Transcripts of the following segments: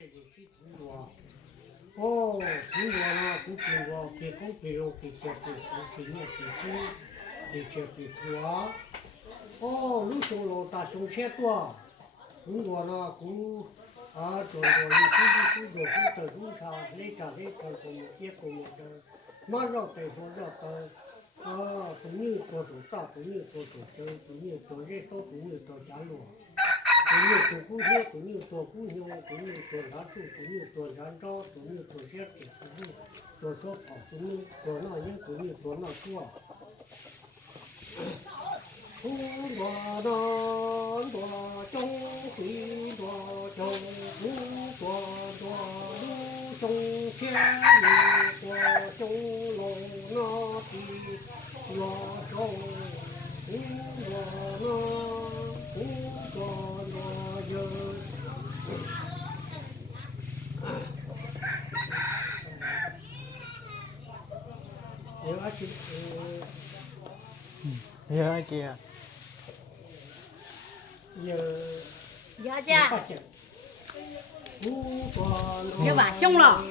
哦，苹果呢，不苹果，给公给肉，给脚给猪，给牛给猪，给鸡给猪啊。哦，六熊肉大熊切多，苹果呢，菇啊，中国一数的路上，那家那个公也公的，马绕带说绕到啊，都牛多少大，都牛多少生，都牛多人到都牛到家路。都牛多狗血，都牛多狗牛，都牛多拉猪，都牛多山楂，都牛多咸菜，都牛多烧烤，都牛多那人，都牛多那树。红多南多中回多中路多多路中千里多中龙那地多手红多南红多多人。而且nhớ kìa 也伢子，发现，又把熊了，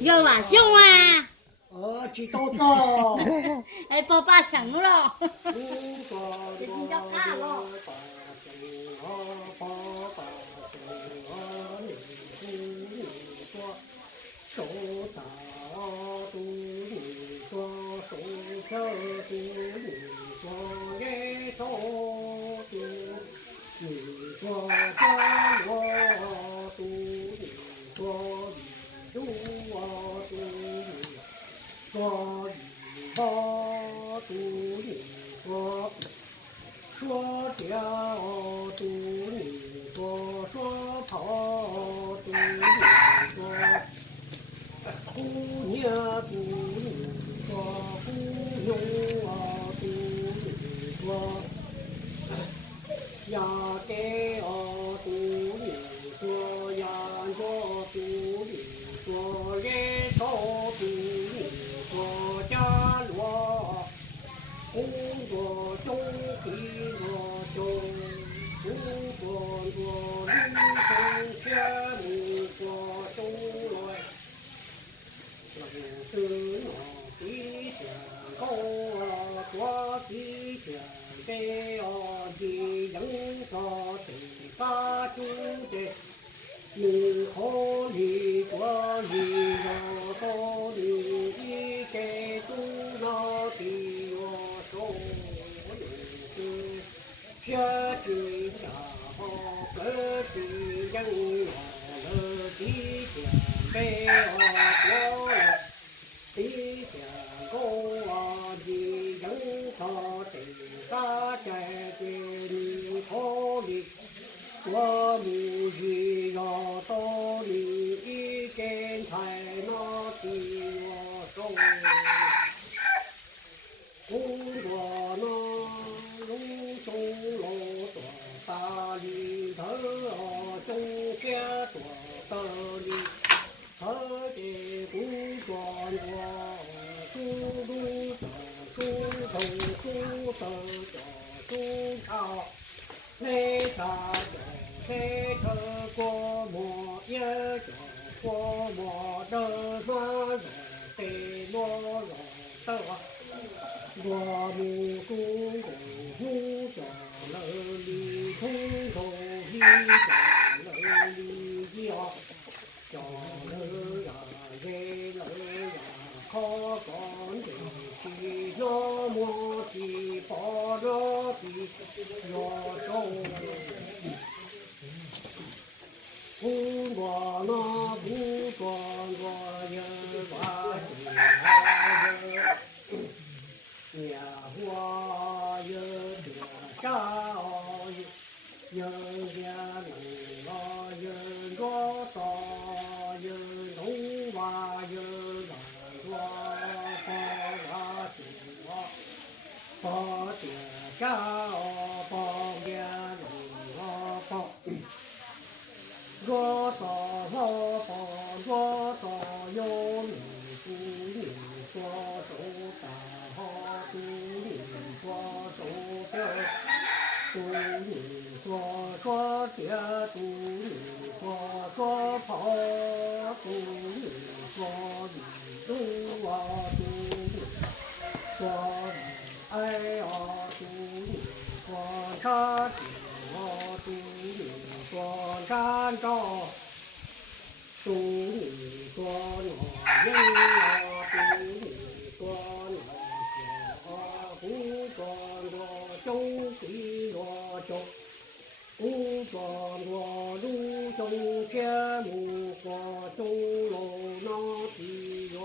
又把熊啊！知道到，哎，爸爸熊了，这你叫看了。手打肚里说，手敲肚里说，耶手肚里说，家我肚里说，你住我肚里说，你把肚里说，说掉肚里说，说跑肚里说。姑娘不说，姑娘啊不说，呀给哦不说，呀说不说，人说不说，家落红果中地落中，红果落绿松雪木果中来。是我的天高啊，我的天在啊，的人家的大主的，你好你我你要到你的该住那的我手里是下去下好个的人啊，了的天被啊过了。地下高啊，你人他地大在的你好里，我母鱼要到你一根菜那的我手，红多那龙中罗多大里头，中间多大里。他的不转过，猪肚的猪头猪头的猪肠，那大的黑头过磨也着过磨的那肉的罗肉的，我母公公母着了里头头里着了里呀。叫了呀，人了呀，好干的去，要么去把那的要手，不管那不管我也把的呀，我也得找。人家人啊人多大人龙哇人来哇把地啊把地家把边人啊把我大我大有你不你说手大不你说手的。不你说天嘟咪嗦嗦跑，嘟咪嗦咪嘟啊嘟咪嗦咪哎啊嘟咪嗦叉嘟啊嘟咪嗦叉照，嘟咪嗦我人啊嘟咪嗦我小不转我中归我中。不转我路中天目花中楼那地我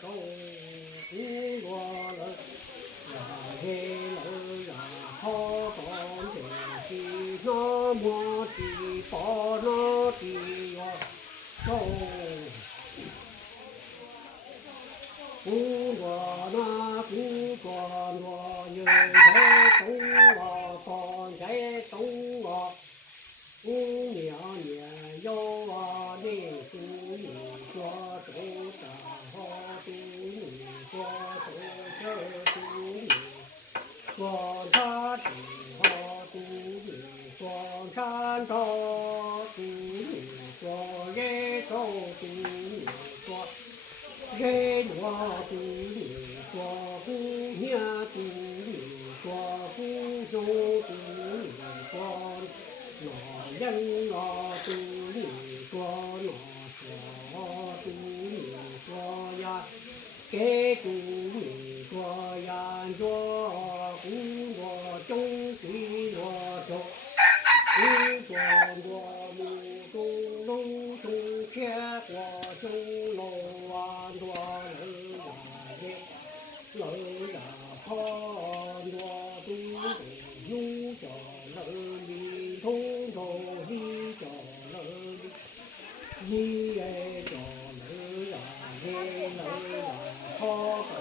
手不落了呀嘿了呀好当的是那么的把那地我手不管那不管我有在东啊放在东啊姑娘年幼啊，你祝你说周三好，祝你说周四祝你说他只好，祝你说山高，祝你说人高，祝你说人多，祝你说姑娘，祝你说不中，祝你说。老人啊，祝你说那说，祝你说呀，给祝你说呀，做工作中归我中，工作我目中龙中天我中楼啊多人啊的，人啊跑多都有叫人的通通的叫人的。一爱叫人啊，一人啊，好个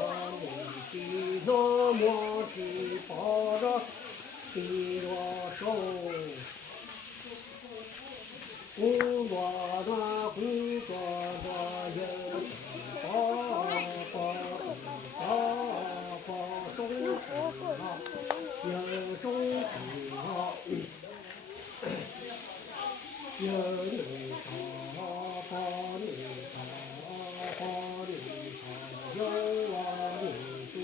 你的那么的抱着的我手，不管那不管那有抱抱抱中啊，有中啊。有你好，把你好，把你好，有我你住，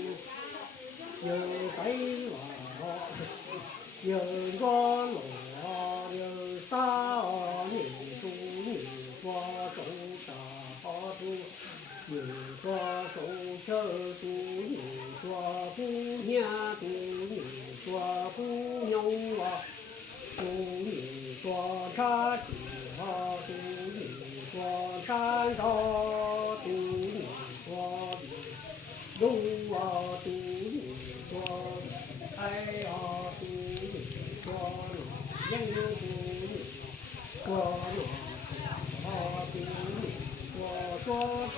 有北娃，有个罗，有大你住，你说手打好住，你说手手住，你说不娘住，你说不用啊。祝你说山地好，祝你说山高，祝你说路啊，祝你说爱呀，祝你说人，祝你说啊，祝你说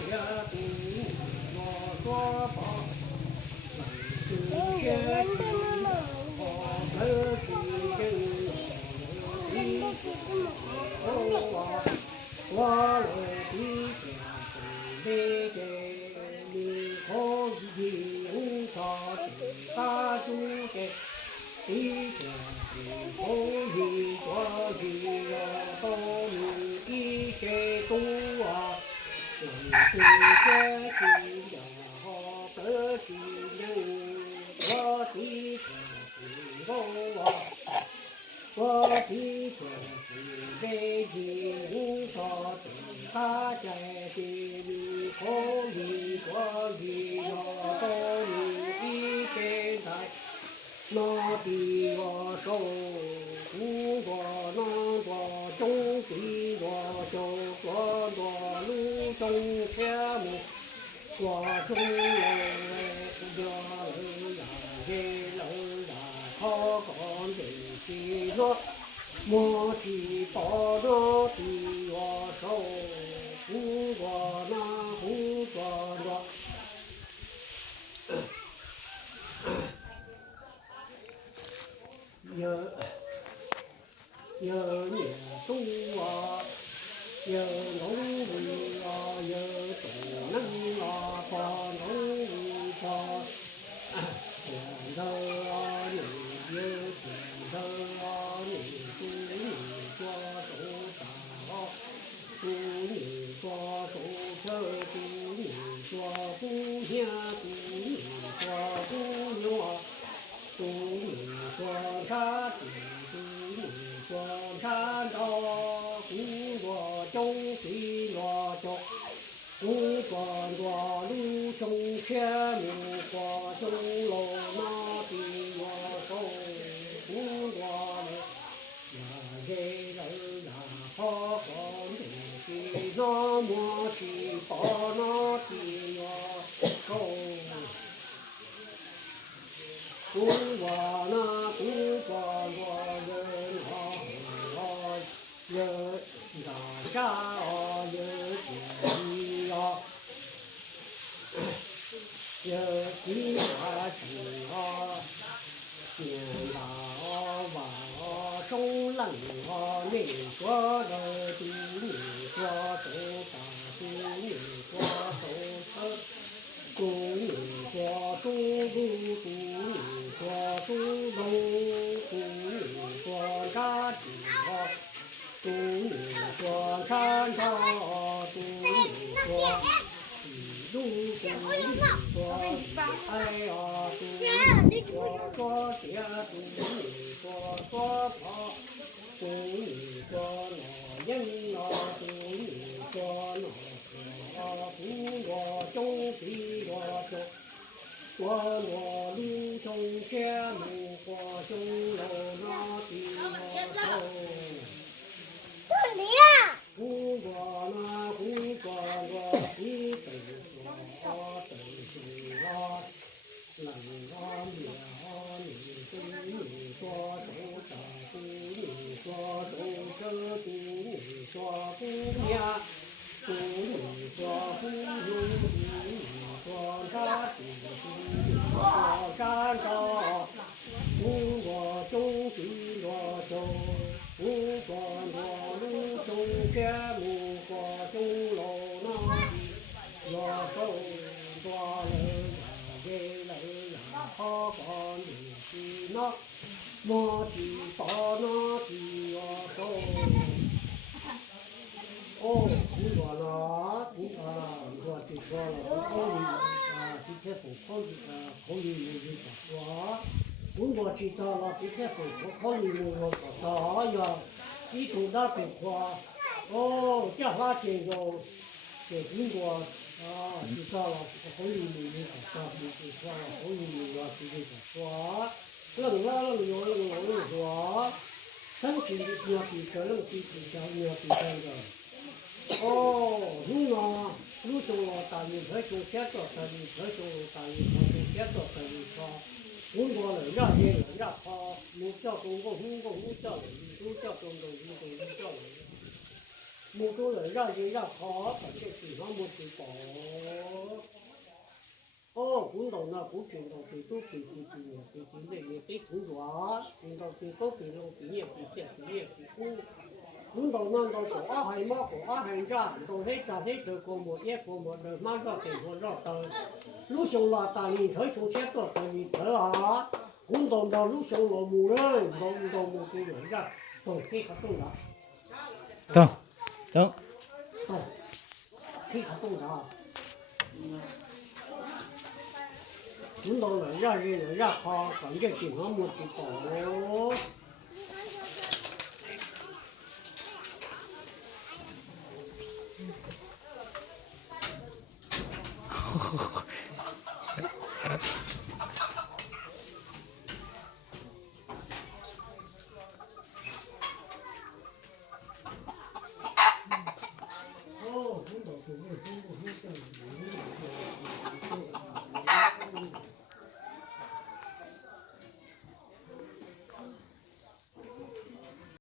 别，祝你说吧，是些我是人。我来的家是那个你可以用啥子打住的，一家是可以做的呀，到你一些多啊，我是这些呀，得的人，我的家是我啊。我的家是北京朝的大寨的你可以过你要到你一边来，那的我手不过那个中的我就过那路中天目，我中楼呀人楼呀好干的是那。莫提到那的我手，不过那不过那有年度啊，有农民啊，有工人啊，把农民把田头啊，你有田头啊，你祝你说手。切木瓜中罗那的我手不过了，那给了那好光的那么去把那的我手。古话那古话我人好人大家人地呀，人地啊地啊，天大哇中冷啊，你说的地你说都大地你说都成。祝你说祝祝祝你说祝龙，祝你说扎地啊，祝你说山上，祝你说一路祝你说哎呀，祝你说爹，祝你说跑，祝你说老人啊，祝你说老不我中比我中，我路中间路过中楼那地我不过那不过我一等我等我冷啊了你对你说都打不你说都这不你说不呀。祝你说不用你说啥子不说啥着，不过中比我中，不过我路中间路过中楼那里，我手抓了呀给了呀，好帮你去那，我去把那地我手。哦，不管了，不管了，我就说了，不考虑啊，今天不考虑考虑有人说，我知道了，今天不考虑我说啥呀？你从那边话，哦，讲话听着，给中国啊，知道了，考虑有人说，就说了，考虑有人说，冷说，生气的要比这冷气比较要比这个。哦，路啊，路中了，大鱼快中先到，大鱼快中，大鱼快中先到，大鱼快。中国人家人人家跑，木叫中国，中国木叫人，都叫中国，中国木叫人。木中人家人家跑，反正地方没去跑。哦，古道那古平道，北都北京的，北京的也得中国，平道北高北路北也北线北也北古。古道那到过阿海马过阿海站，到黑站黑车过木也过木的，马上给我绕到。路上了，大运车从先到大运车啊，古道那路上了木人，到木工人家，到黑卡动了。等，到黑卡动了。古道人家人家跑，反正地方没去跑。呵呵呵。